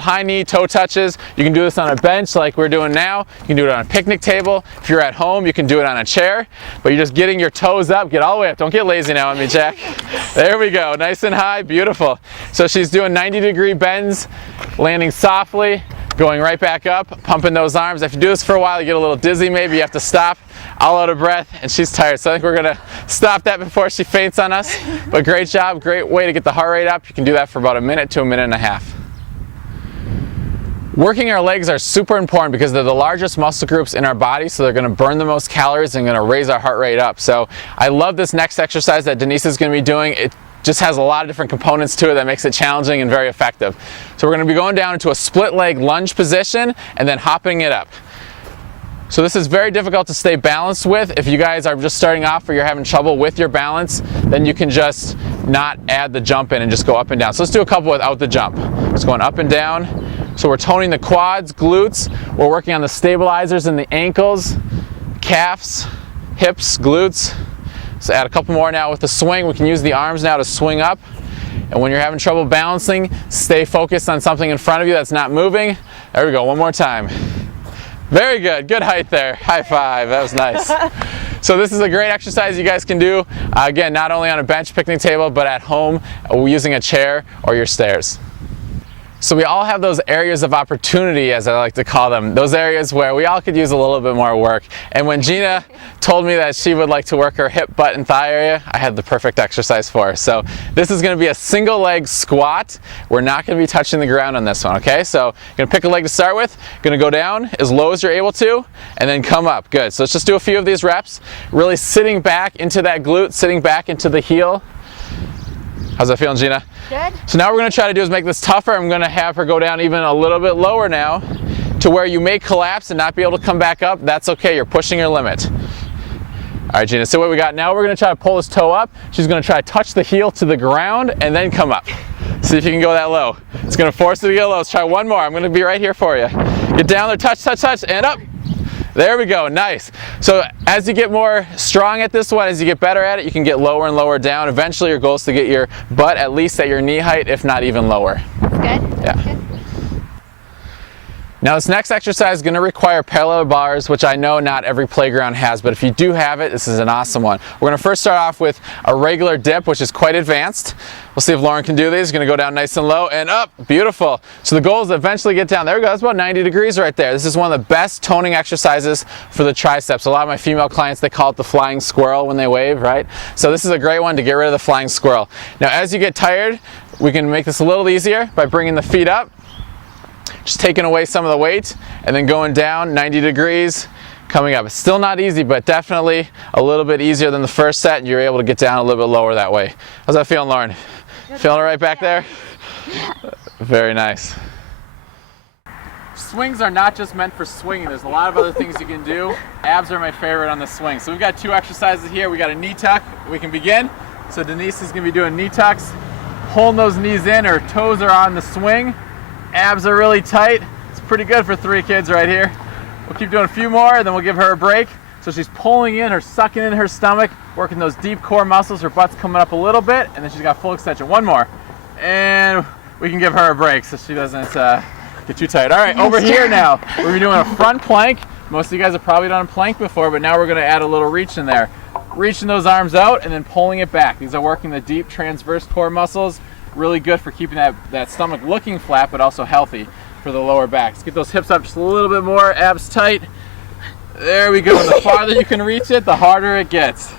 High knee toe touches. You can do this on a bench like we're doing now. You can do it on a picnic table. If you're at home, you can do it on a chair, but you're just getting your toes up. Get all the way up. Don't get lazy now on me, Jack. There we go. Nice and high. Beautiful. So she's doing 90-degree bends, landing softly, going right back up, pumping those arms. If you do this for a while, you get a little dizzy maybe. You have to stop, all out of breath, and she's tired. So I think we're going to stop that before she faints on us. But great job. Great way to get the heart rate up. You can do that for about a minute to a minute and a half. Working our legs are super important because they're the largest muscle groups in our body, so they're going to burn the most calories and going to raise our heart rate up. So I love this next exercise that Denise is going to be doing. It just has a lot of different components to it that makes it challenging and very effective. So we're going to be going down into a split leg lunge position and then hopping it up. So this is very difficult to stay balanced with. If you guys are just starting off or you're having trouble with your balance, then you can just not add the jump in and just go up and down. So let's do a couple without the jump. Just going up and down. So we're toning the quads, glutes. We're working on the stabilizers in the ankles, calves, hips, glutes. So add a couple more now with the swing. We can use the arms now to swing up. And when you're having trouble balancing, stay focused on something in front of you that's not moving. There we go, one more time. Very good, good height there. High five, that was nice. So this is a great exercise you guys can do, again, not only on a bench picnic table, but at home using a chair or your stairs. So we all have those areas of opportunity, as I like to call them, those areas where we all could use a little bit more work. And when Gina told me that she would like to work her hip, butt, and thigh area, I had the perfect exercise for her. So this is going to be a single leg squat. We're not going to be touching the ground on this one, okay? So you're going to pick a leg to start with, going to go down as low as you're able to, and then come up. Good. So let's just do a few of these reps, really sitting back into that glute, sitting back into the heel. How's that feeling, Gina? Good. So now what we're going to try to do is make this tougher. I'm going to have her go down even a little bit lower now to where you may collapse and not be able to come back up. That's okay. You're pushing your limit. All right, Gina, so what we got now, we're going to try to pull this toe up. She's going to try to touch the heel to the ground and then come up. See if you can go that low. It's going to force her to get low. Let's try one more. I'm going to be right here for you. Get down there, touch, touch, touch, and up. There we go, nice. So as you get more strong at this one, as you get better at it, you can get lower and lower down. Eventually your goal is to get your butt at least at your knee height, if not even lower. That's good. Yeah. That's good. Now this next exercise is going to require parallel bars, which I know not every playground has, but if you do have it, this is an awesome one. We're going to first start off with a regular dip, which is quite advanced. We'll see if Lauren can do these. Going to go down nice and low and up. Beautiful. So the goal is to eventually get down. There we go. That's about 90 degrees right there. This is one of the best toning exercises for the triceps. A lot of my female clients, they call it the flying squirrel when they wave, right? So this is a great one to get rid of the flying squirrel. Now as you get tired, we can make this a little easier by bringing the feet up. Just taking away some of the weight and then going down 90 degrees, coming up. It's still not easy, but definitely a little bit easier than the first set, and you're able to get down a little bit lower that way. How's that feeling, Lauren? Good. Feeling it right back there? Yeah. Very nice. Swings are not just meant for swinging. There's a lot of other things you can do. Abs are my favorite on the swing. So we've got two exercises here. We got a knee tuck. We can begin. So Denise is going to be doing knee tucks, pulling those knees in. Her toes are on the swing. Abs are really tight. It's pretty good for 3 kids right here. We'll keep doing a few more, and then we'll give her a break. So she's pulling in or sucking in her stomach, working those deep core muscles. Her butt's coming up a little bit, and then she's got full extension. One more. And we can give her a break so she doesn't get too tight. All right, over here now. We're doing a front plank. Most of you guys have probably done a plank before, but now we're going to add a little reach in there. Reaching those arms out and then pulling it back. These are working the deep transverse core muscles. Really good for keeping that stomach looking flat, but also healthy for the lower back. Let's get those hips up just a little bit more, abs tight. There we go. And the farther you can reach it, the harder it gets.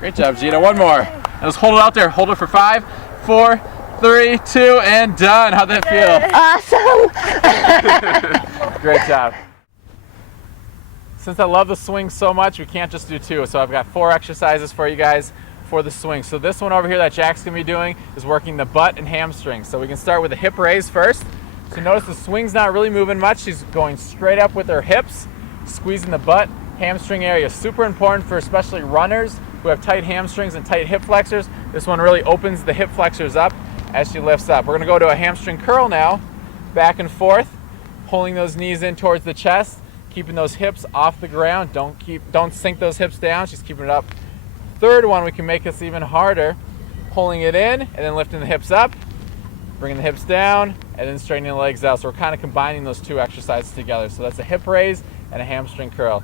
Great job, Gina. One more. And let's hold it out there. Hold it for 5, 4, 3, 2, and done. How'd that feel? Awesome. Great job. Since I love the swing so much, we can't just do 2. So I've got 4 exercises for you guys for the swing. So this one over here that Jack's gonna be doing is working the butt and hamstrings. So we can start with a hip raise first. So notice the swing's not really moving much. She's going straight up with her hips, squeezing the butt, hamstring area. Super important for especially runners who have tight hamstrings and tight hip flexors. This one really opens the hip flexors up as she lifts up. We're gonna go to a hamstring curl now, back and forth, pulling those knees in towards the chest, keeping those hips off the ground. Don't sink those hips down. She's keeping it up. Third one, we can make this even harder, pulling it in and then lifting the hips up, bringing the hips down, and then straightening the legs out. So we're kind of combining those two exercises together. So that's a hip raise and a hamstring curl.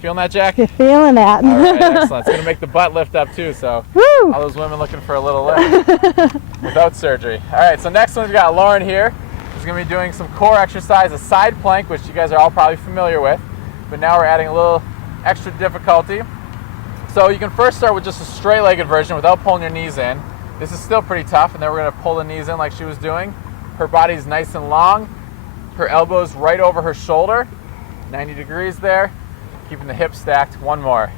Feeling that, Jack? You're feeling that. All right, excellent. It's going to make the butt lift up too, so Woo! all those women looking for a little lift without surgery. All right, so next one we've got Lauren here. She's going to be doing some core exercise, a side plank, which you guys are all probably familiar with, but now we're adding a little extra difficulty. So you can first start with just a straight-legged version without pulling your knees in. This is still pretty tough, and then we're going to pull the knees in like she was doing. Her body's nice and long. Her elbows right over her shoulder, 90 degrees there. Keeping the hips stacked. One more.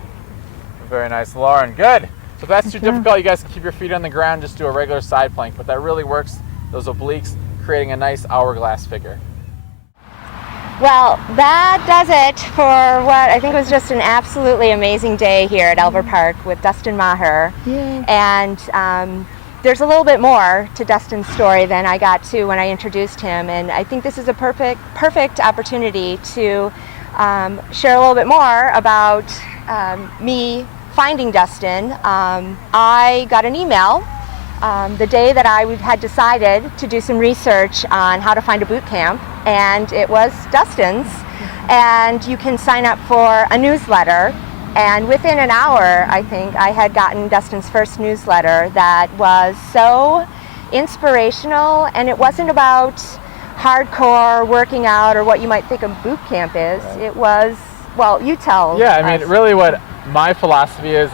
Very nice, Lauren. Good. So if that's too difficult, you guys can keep your feet on the ground, just do a regular side plank, but that really works those obliques, creating a nice hourglass figure. Well, that does it for what I think was just an absolutely amazing day here at Elver Park with Dustin Maher. Yeah. And there's a little bit more to Dustin's story than I got to when I introduced him, and I think this is a perfect opportunity to share a little bit more about me finding Dustin. I got an email the day that I had decided to do some research on how to find a boot camp, and it was Dustin's. And you can sign up for a newsletter, and within an hour, I think, I had gotten Dustin's first newsletter that was so inspirational, and it wasn't about hardcore working out or what you might think a boot camp is. Right. It was, well, you tell. Yeah, I mean, really what my philosophy is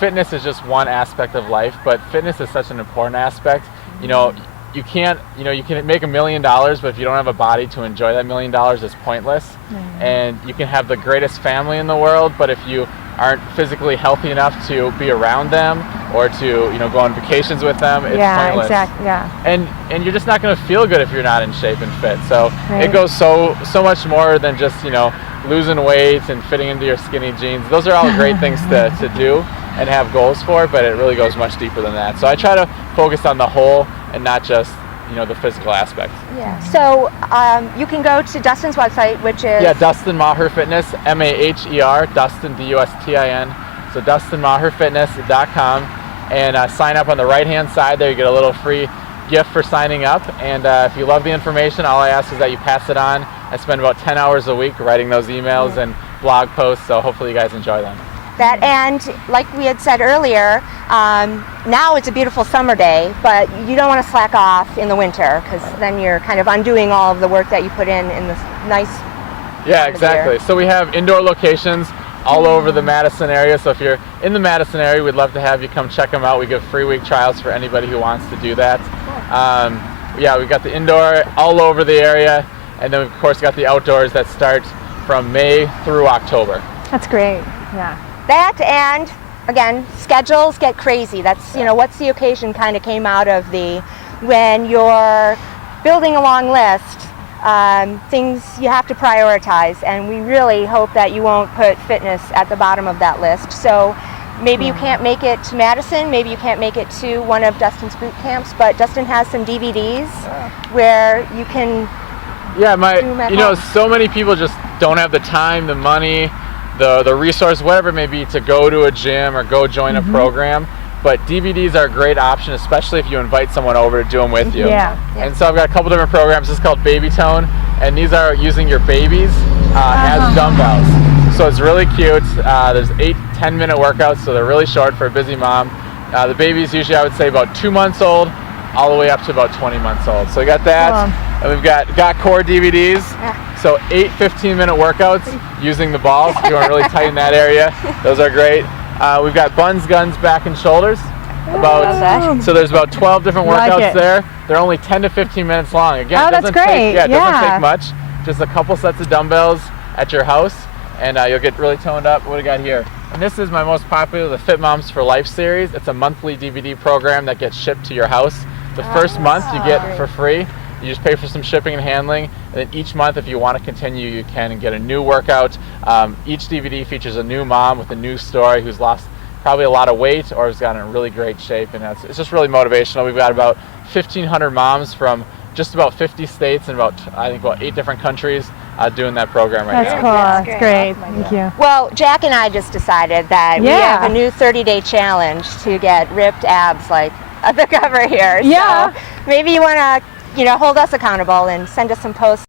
fitness is just one aspect of life, but fitness is such an important aspect. You know, you can make $1 million, but if you don't have a body to enjoy that $1 million, it's pointless. Mm-hmm. And you can have the greatest family in the world, but if you aren't physically healthy enough to be around them or to go on vacations with them, it's pointless. Exactly. Yeah. And you're just not going to feel good if you're not in shape and fit. So Right. it goes so much more than just losing weight and fitting into your skinny jeans. Those are all great things to do and have goals for, but it really goes much deeper than that. So I try to focus on the whole and not just the physical aspect. Yeah. So you can go to Dustin's website, which is Dustin Maher Fitness, Maher, Dustin Dustin. So DustinMaherFitness.com, and sign up on the right-hand side there. You get a little free gift for signing up. And if you love the information, all I ask is that you pass it on. I spend about 10 hours a week writing those emails and blog posts, so hopefully you guys enjoy them. that. And like we had said earlier, now it's a beautiful summer day, but you don't want to slack off in the winter, because then you're kind of undoing all of the work that you put in this nice Yeah, exactly. So we have indoor locations all over the Madison area. So if you're in the Madison area, we'd love to have you come check them out. We give free week trials for anybody who wants to do that. Yeah, we've got the indoor all over the area, and then we've of course got the outdoors that start from May through October. That's great. Yeah. That, and again, schedules get crazy. That's, you know, what's the occasion kind of came out of when you're building a long list, things you have to prioritize, and we really hope that you won't put fitness at the bottom of that list. So maybe you can't make it to Madison, maybe you can't make it to one of Dustin's boot camps, but Dustin has some DVDs where you can so many people just don't have the time, the money, the resource, whatever it may be, to go to a gym or go join a program. But DVDs are a great option, especially if you invite someone over to do them with you. Yeah. And so I've got a couple different programs. This is called Baby Tone, and these are using your babies as dumbbells. So it's really cute. There's 8-10 minute workouts, so they're really short for a busy mom. The baby's usually, I would say, about 2 months old, all the way up to about 20 months old. So we got that, and we've got core DVDs. So 8 15-minute workouts using the balls. If you want to really tighten that area, those are great. We've got buns, guns, back, and shoulders. So there's about 12 different workouts there. They're only 10 to 15 minutes long. Again, it doesn't take much. Just a couple sets of dumbbells at your house, and you'll get really toned up. What do we got here? And this is my most popular, the Fit Moms for Life series. It's a monthly DVD program that gets shipped to your house. The first month you get for free. You just pay for some shipping and handling, and then each month, if you want to continue, you can and get a new workout. Each DVD features a new mom with a new story who's lost probably a lot of weight or has gotten in really great shape, and it's just really motivational. We've got about 1,500 moms from just about 50 states and about 8 different countries doing that program right now. That's cool. That's great. Thank you. Well, Jack and I just decided that we have a new 30-day challenge to get ripped abs like the cover here. Yeah. So maybe you want to, hold us accountable and send us some posts.